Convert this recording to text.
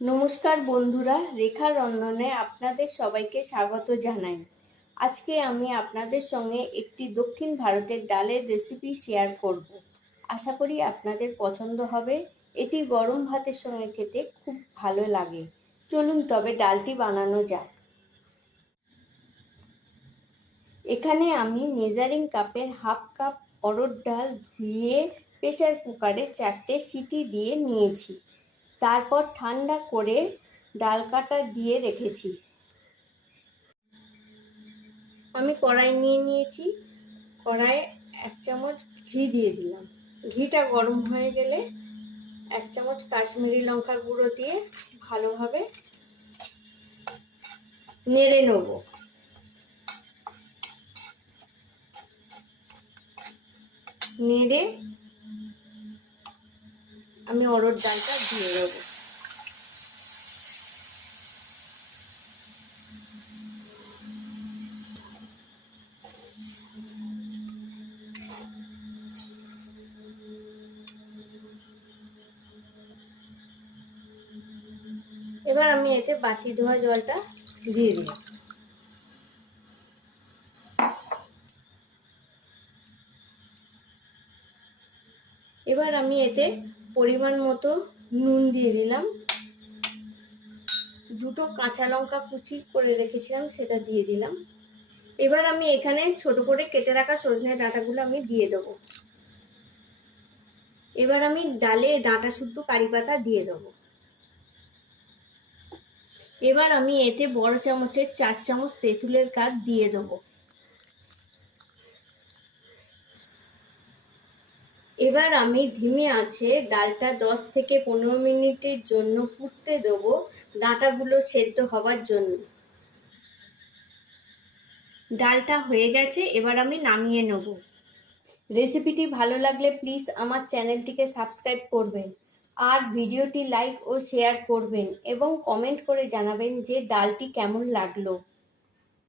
নমস্কার বন্ধুরা, রেখা রন্ধনে আপনাদের সবাইকে স্বাগত জানাই। আজকে আমি আপনাদের সঙ্গে একটি দক্ষিণ ভারতের ডালের রেসিপি শেয়ার করব। আশা করি আপনাদের পছন্দ হবে। এটি গরম ভাতের সঙ্গে খেতে খুব ভালো লাগে। চলুন তবে ডালটি বানানো যাক। এখানে আমি মেজারিং কাপের হাফ কাপ অরড় ডাল ধুয়ে প্রেসার কুকারে চারটে সিটি দিয়ে নিয়েছি। তারপর ঠান্ডা করে ডাল কাটা দিয়ে রেখেছি। আমি কড়াই নিয়ে নিয়েছি। কড়াইয়ে এক চামচ ঘি দিয়ে দিলাম। ঘিটা গরম হয়ে গেলে এক চামচ কাশ্মীরি লঙ্কা গুঁড়ো দিয়ে ভালোভাবে নেড়ে নেব। নেড়ে আমি অরড় ডালটা দিয়ে দেবো। এবার আমি এতে বাটি ধোয়া জলটা দিয়ে দিই এবার আমি এতে পরিমাণ মতো নুন দিয়ে দিলাম। দুটো কাঁচা লঙ্কা কুচি করে রেখেছিলাম, সেটা দিয়ে দিলাম। এবার আমি এখানে ছোট করে কেটে রাখা সজনে ডাঁটাগুলো আমি দিয়ে দেবো। এবার আমি ডালে ডাঁটা শুদ্ধ কারি পাতা দিয়ে দেবো। এবার আমি এতে বড় চামচের চার চামচ তেঁতুলের কাঠ দিয়ে দেবো। এবার আমি ধিমে আছে, ডালটা দশ থেকে পনেরো মিনিটের জন্য ফুটতে দেবো ডাঁটাগুলো সেদ্ধ হওয়ার জন্য। ডালটা হয়ে গেছে, এবার আমি নামিয়ে নেব। রেসিপিটি ভালো লাগলে প্লিজ আমার চ্যানেলটিকে সাবস্ক্রাইব করবেন, আর ভিডিওটি লাইক ও শেয়ার করবেন এবং কমেন্ট করে জানাবেন যে ডালটি কেমন লাগল।